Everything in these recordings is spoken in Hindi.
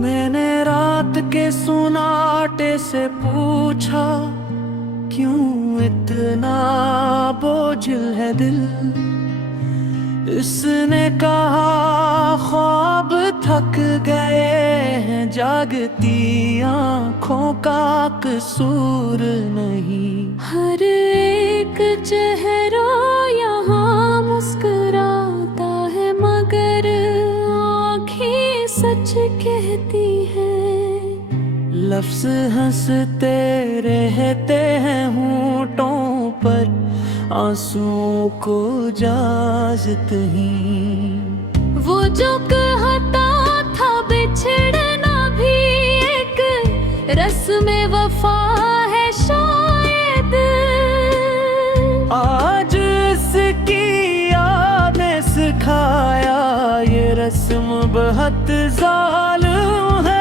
मैंने रात के सुनाटे से पूछा, क्यों इतना बोझिल है दिल। इसने कहा, ख्वाब थक गए हैं, जागती आँखों का कसूर नहीं। हर एक चेहरा यहाँ मुस्कुराता है, मगर आँखें सच कहती हैं। लफ्ज़ हंसते रहते हैं होठों पर, आंसुओं को इजाज़त ही। वो जो कहता था बिछड़ना भी एक रस्म वफा है शायद, आज इसकी याद ने सिखाया, ये रस्म बहुत ज़ालिम है।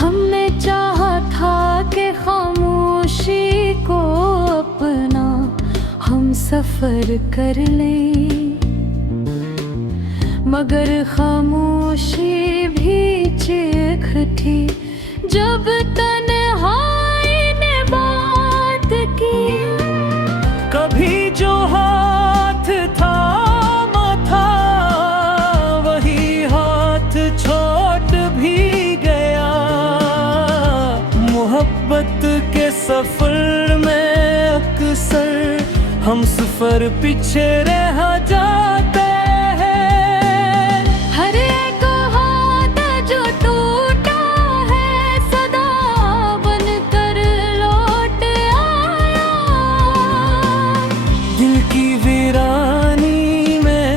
हमने चाहा था कि खामोशी को अपना हम सफर कर लें, मगर खामोशी भी चीख थी जब तन्हाई ने बात की। कभी जो हाथ थामा था, वही हाथ छोट भी गया। मोहब्बत के सफर में अक्सर हम सफर पीछे रह जाते हैं। हर एक हाथ जो टूटा है, सदा बनकर लौट आया। दिल की वीरानी में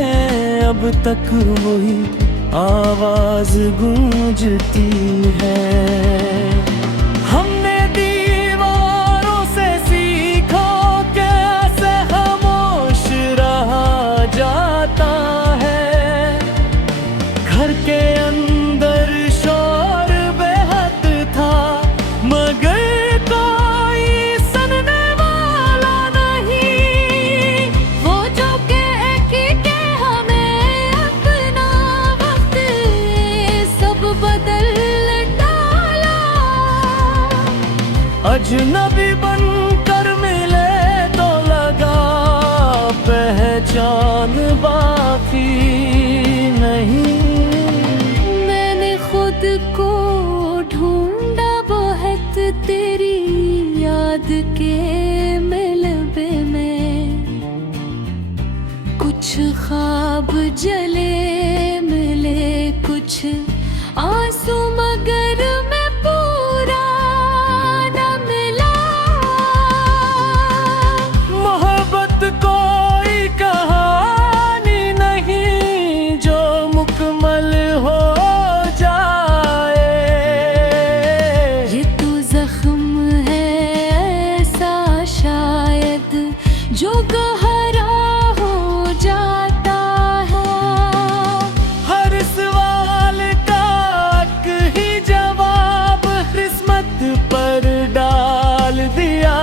अब तक वही आवाज गूंजती है। हमने दीवारों से सीखा, कैसे खामोश रहा जाता है। घर के अंदर शोर बेहद था, मगर कोई सुनने वाला नहीं। वो जो कह के हमें अपना वक्त सब बदल डाला। अजनबी बनकर मिले तो लगा, पहचान बाकी नहीं। मैंने खुद को ढूंढा बहुत तेरी याद के मिलबे में। कुछ ख्वाब जले मिले, कुछ आंसू, मगर मैं पूरा न मिला। मोहब्बत कोई कहानी नहीं जो मुकम्मल हो जाए। ये तो जख्म है ऐसा शायद, जो गहरा हो जाता है। हर सवाल का एक ही जवाब किस्मत पर डाल दिया।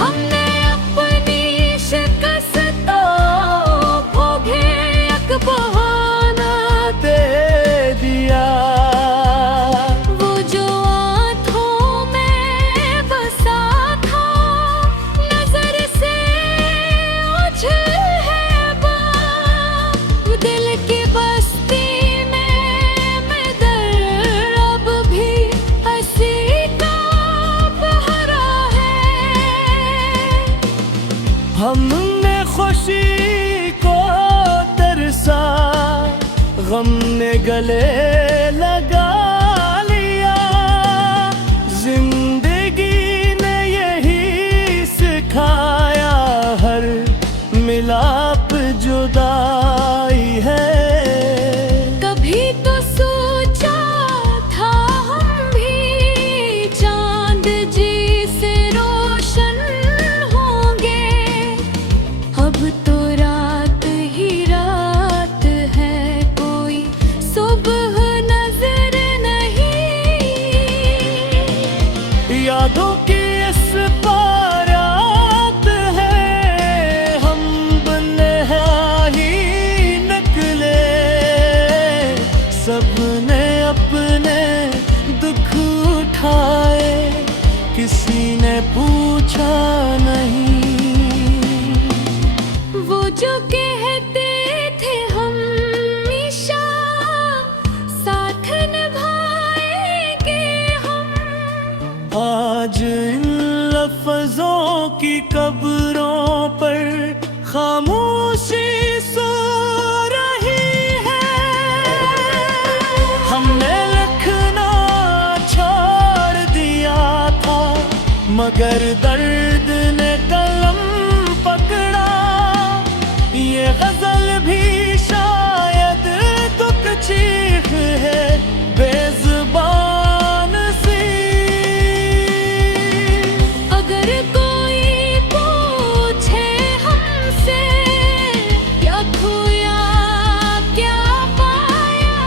हमने अपनी शिकस्तों भोगे, एक बहाना दे दिया। वो जो आँखों में बसा था, नजर से ओझल है बाप। दिल की बस्ती में मैं दर अब भी हंसी का बहरा है। हमने खुशी को तरसा, गम ने गले लगा लिया। जिंदगी ने यही सिखाया, हर मिलाप जुदाई है। अगर दर्द ने कलम पकड़ा, ये गजल भी शायद दुख चीख है बेज़ुबान सी। अगर कोई पूछे हमसे क्या खोया क्या पाया,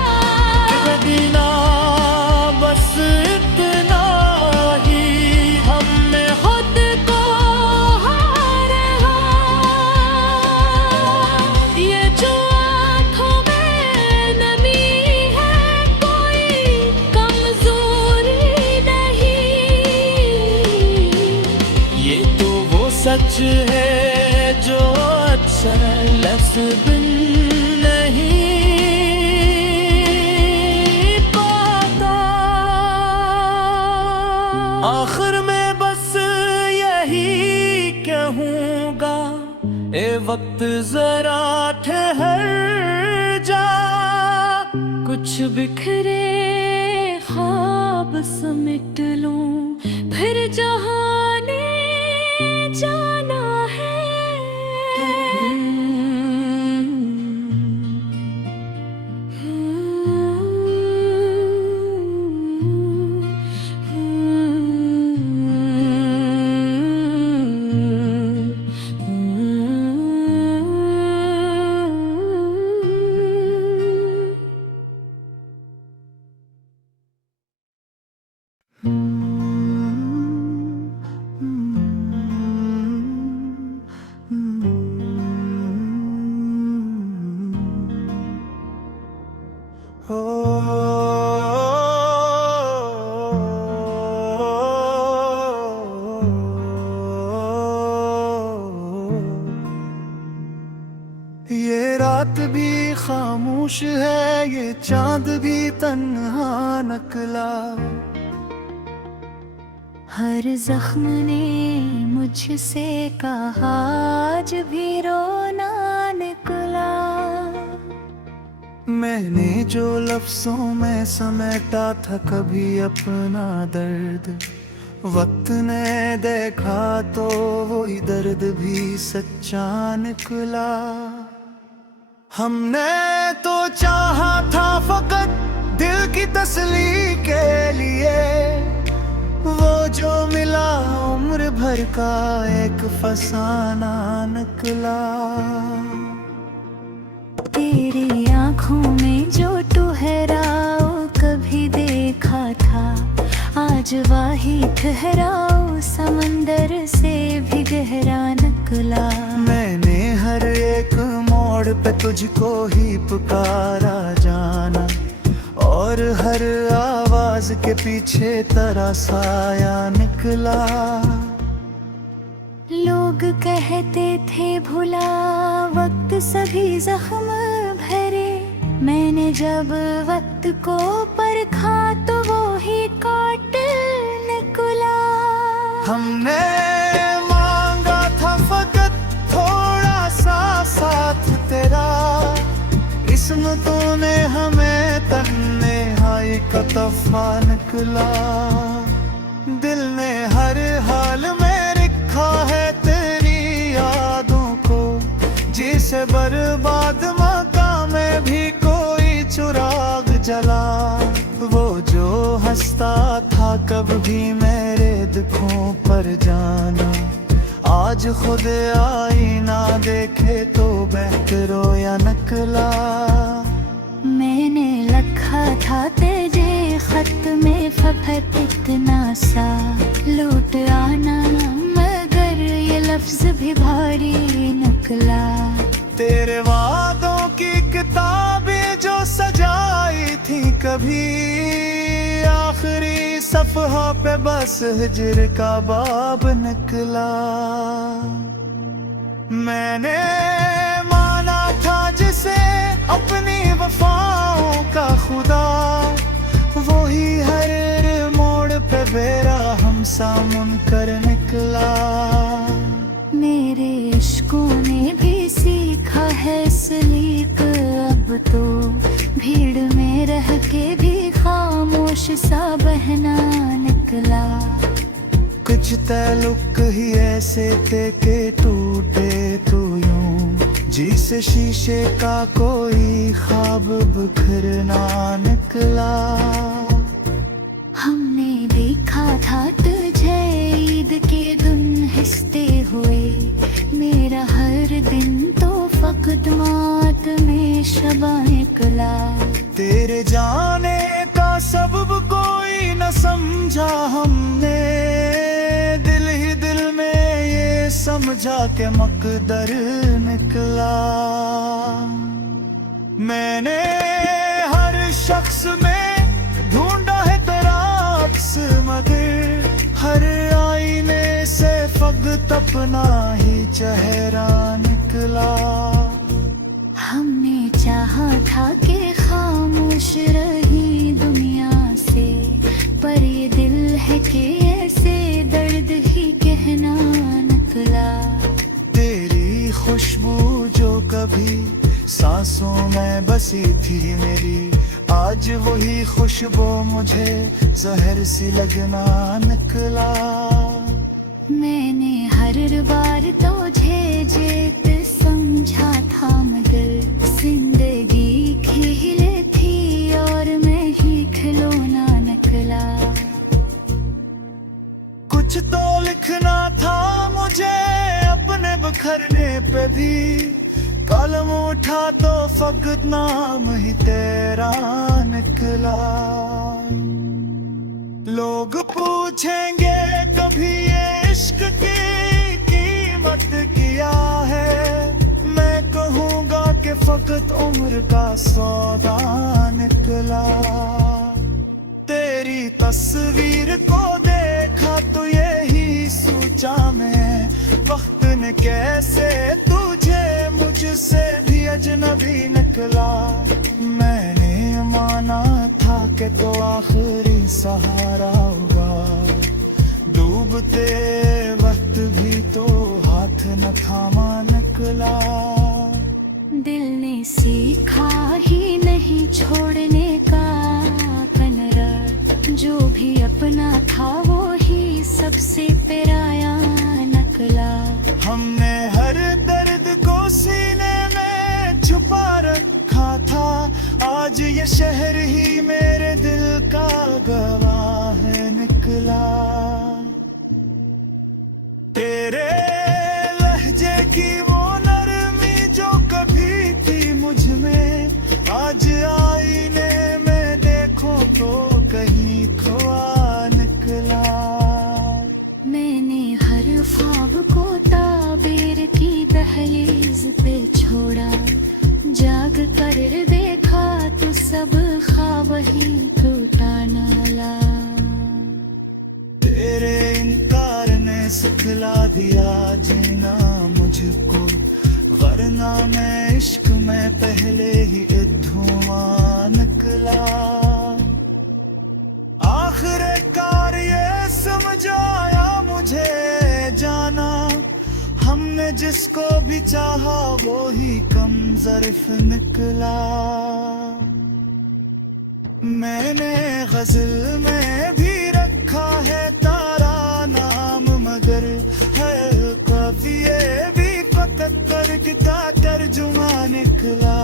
मदीना बस इतना ही हमने खुद को हारा। ये जो आँखों में नमी है कोई कमजोरी नहीं, ये तो वो सच है जो अक्सर लफ्ज़ बिन नहीं पाता। आखिर में बस यही कहूँगा, ए वक्त जरा ठहर जा। कुछ बिखरे ख्वाब समेट लूं, फिर जहाने जाना है। ये रात भी खामोश है, ये चांद भी तन्हा निकला। हर जख्म ने मुझसे कहा आज भी रोना निकला। मैंने जो लफ्जों में समेटा था कभी अपना दर्द, वक्त ने देखा तो वही दर्द भी सच्चा निकला। हमने तो चाहा था फकत दिल की तसल्ली के लिए, वो जो मिला उम्र भर का एक फसाना निकला। तेरी आँखों में जो ठहराओ कभी देखा था, आज वही ठहराओ समंदर से भी गहरा निकला। मैंने हर एक मोड़ पे तुझको ही पुकारा जाना, और हर आवाज के पीछे तेरा साया निकला। लोग कहते थे भुला वक्त सभी जख्म भरे, मैंने जब वक्त को परखा तो वो ही कातिल निकला। हमने मांगा था फकत थोड़ा सा साथ तेरा, किस्मतों ने हमें तन्हाई का तोहफा निकला। दिल ने हर हाल में रखा है तेरी यादों को, जिसे बर्बाद मकाम में भी कोई चिराग जला। वो जो हंसता था कभी मेरे दुखों पर जाना, आज खुद आईना देखे तो बेहतर रोया निकला। मैंने लिखा था तेरे खत में फफत इतना सा लौट आना, मगर ये लफ्ज भी भारी निकला। तेरे वादों की किताबें जो सजाई थी कभी, आखिरी सफहा पे बस हिजर का बाब निकला। मैंने माना था जिसे अपनी वफाओं का खुदा, वही हर मोड़ पे बेरा हमसा मुनकर निकला। मेरे इश्कों ने भी सीखा है सलीक, अब तो भीड़ में रह के भी खामोश सा बहना निकला। कुछ कुछ तल्लुक ही ऐसे थे कि टूटे तू यूं जिसे शीशे का कोई ख्वाब बिखरना निकला। हमने देखा था तुझे ईद के दिन हंसते हुए, मेरा हर दिन तो फकत मात में शबा निकला। तेरे जाने का सबब कोई न समझा हमने, दिल ही दिल में ये समझा के मकदर निकला। मैंने हर शख्स में ढूंढा है तेरा अक्स, मगर हर आईने से फकत अपना ही चेहरा निकला। हमने चाहा था कि खामोश रही दुनिया से, पर ये दिल है कि ऐसे दर्द ही कहना निकला। तेरी खुशबू जो कभी सांसों में बसी थी मेरी, आज वही खुशबू मुझे जहर सी लगना निकला। मैंने हर बार तुझे जीत समझा था, मगर जिंदगी खेल थी और मैं ही खिलौना निकला। कुछ तो लिखना था मुझे अपने बिखरने पे भी, कलम उठा तो फकत नाम ही तेरा निकला। लोग पूछेंगे कभी ये इश्क की कीमत क्या है, मैं कहूँगा कि फकत उम्र का सौदा निकला। तेरी तस्वीर को देखा तो यही सोचा मैं, वक्त ने कैसे तुझे मुझसे भी अजनबी निकला। मैंने माना था कि तो आखिरी सहारा होगा, डूबते वक्त भी तो हाथ न थामा निकला। दिल ने सीखा ही नहीं छोड़ने का कनरा, जो भी अपना था वो ही सबसे पराया निकला। हमने हर दर्द को सीने में छुपा रखा था, आज ये शहर ही मेरे दिल का गवाह निकला। तेरे लहजे की वो नरमी जो कभी थी मुझ में, आज आईने में देखो तो कहीं खोआ निकला। मैंने हर ख्वाब को ताबीर की दहलीज पे छोड़ा, जाग कर देखा तो सब ख्वाब ही टूटा नाला। तेरे इनकार ने सिखला दिया जीना मुझको, वरना मैं इश्क में पहले ही धुआं निकला। आखिरकार ये समझ आया मुझे जाना, हमने जिसको भी चाहा वो ही कम ज़र्फ निकला। मैंने गजल में भी रखा है तारा नाम, मगर है काफिए भी फकत कर्ज का तर्जुमा निकला।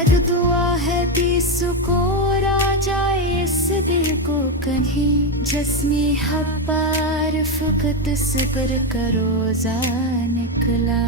अग दुआ है तीस को राजा इस दिल को कहीं, जिसमें हब्बार फकत सब्र का रोजा निकला।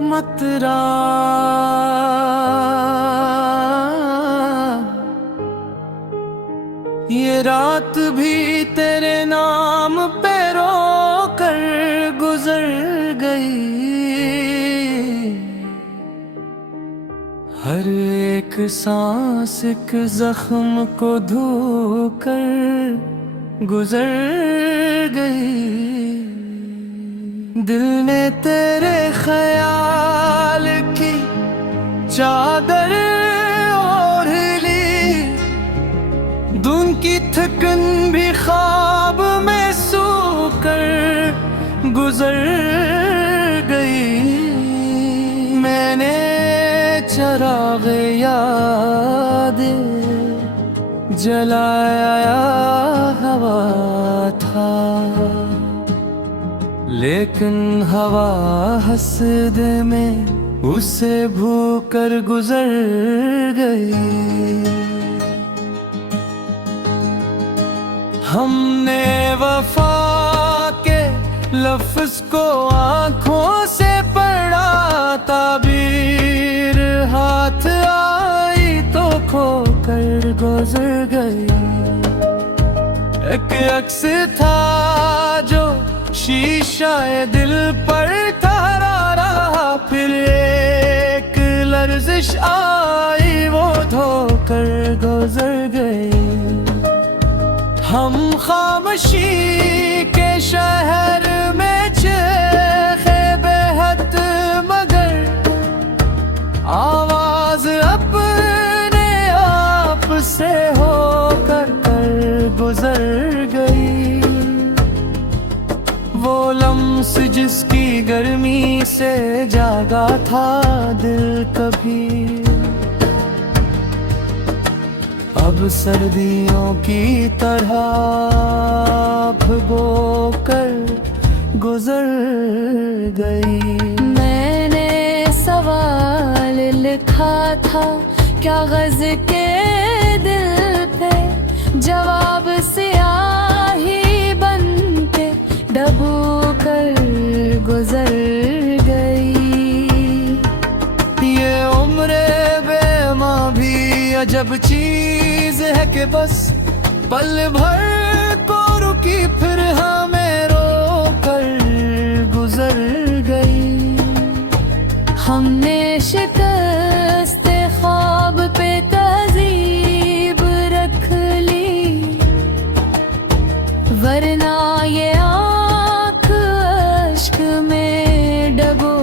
मतरा ये रात भी तेरे नाम पे रो कर गुजर गई। हर एक सांस एक जख्म को धोकर गुजर गई। दिल ने तेरे ख्याल की चादर ओढ़ ली, धुन की थकन भी ख्वाब में सोकर गुजर गई। मैंने चराग याद जलाया हवा था, लेकिन हवा हसद में उसे भूकर गुजर गई। हमने वफा के लफ्ज को आँखों से पढ़ा, ताबीर हाथ आई तो खोकर गुजर गई। एक अक्स था जो शीशाए दिल पर ठहरा रहा, फिर एक लर्जिश आई वो धोकर गुजर गई। हम खामोशी के शहर में चेखे बेहद, मगर आवाज अपने आप से होकर गुजर गई। वो लम्स जिसकी गर्मी से जागा था दिल कभी, अब सर्दियों की तरह भगो कर गुजर गई। मैंने सवाल लिखा था कागज के दिल पे, जवाब स्याही बन के डबो कर गुजर गई। ये उम्र बेमा भी अजब चीज है कि बस पल भर को रुकी, फिर हमें रोकर गुजर गई। हमने शिकस्त ख्वाब पे तहज़ीब रख ली, वरना ये आँख अश्क में डबो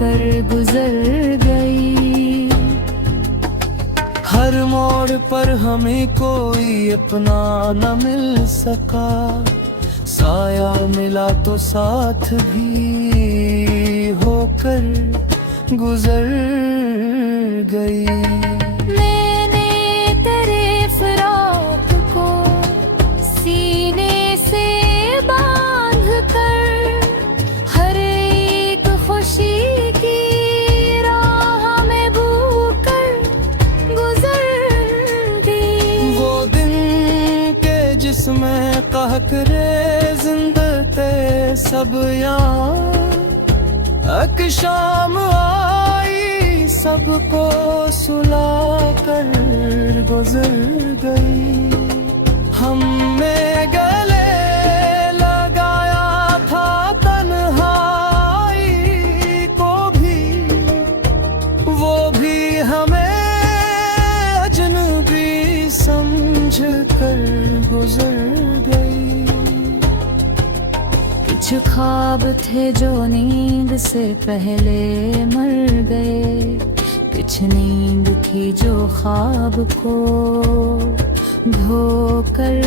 कर गुजर गई। हर मोड़ पर हमें कोई अपना न मिल सका, साया मिला तो साथ भी होकर गुजर गई। मैंने तेरे फिराक को सीने से बांध कर, हर एक खुशी की राह में भूकर गुजर गई। वो दिन के जिसमें कहकरे जिंदते सब यहाँ, एक शाम आई सबको सुला कर गुजर गई। हमने गले लगाया था तन्हाई को भी, वो भी हमें अजनबी समझ कर गुजर गई। कुछ ख्वाब थे जो नींद से पहले मर गए, कुछ नींद थी जो ख्वाब को धोकर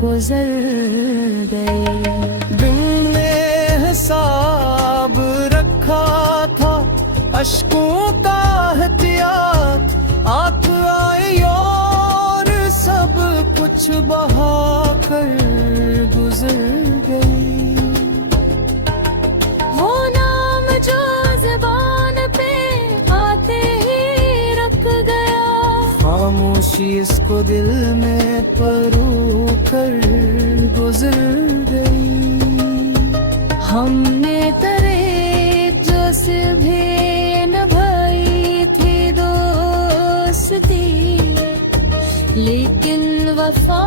गुजर गए। दिल ने हिसाब रखा था अश्कों का एहतियात, आँख आई और सब कुछ बहा कर गुजर गई। वो नाम जो ज़बान पे आते ही रख गया, खामोशी इसको दिल में परो कर गुजर गई। हमने तरे जो से भी निभाई थी दोस्ती, लेकिन वफा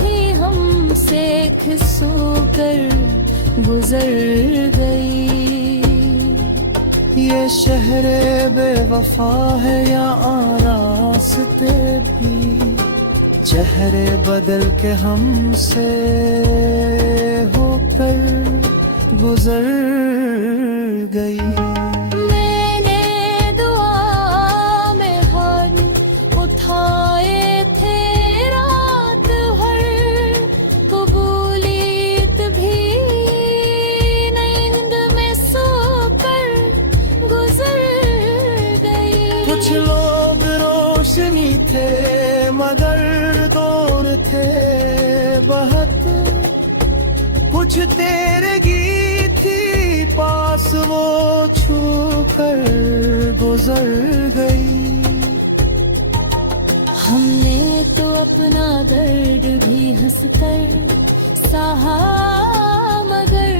ही हमसे खिसो कर गुजर गई। ये शहरे बेवफा है या आरास्ते भी, चेहरे बदल के हमसे होकर गुजर गई। मैंने दुआ में हाथ उठाए थे रात भर, कबूलियत भी नींद में सोकर गुजर गई। कुछ लोग रोशनी थे मगर दूर थे बहुत, कुछ तेरे गीत थी पास वो छू कर गुजर गई। हमने तो अपना दर्द भी हंसकर सहा, मगर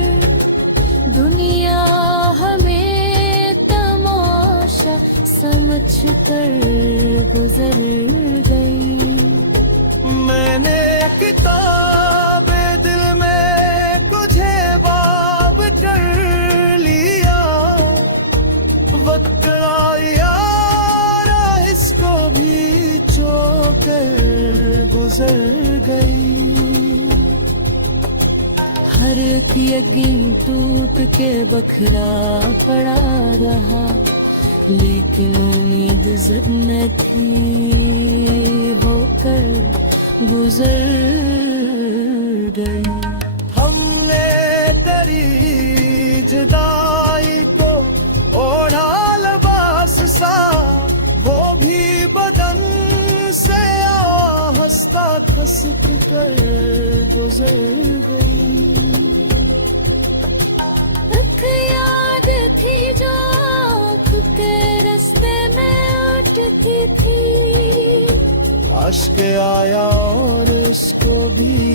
दुनिया हमें तमाशा समझकर गुजर गई। मैंने किताबे दिल में कुछ बाब कर लिया, वक्त आया इसको भी चोकर गुजर गई। हर एक यकीन टूट के बखरा पड़ा रहा, लेकिन उम्मीद जब न थी होकर गुजर गई। हमने तेरी जुदाई को ओढ़ा लिबास सा, वो भी बदन से हंसता खसक कर गुजर गई। एक याद थी जो आँख के रास्ते में उठती थी, अश्क आया और इसको भी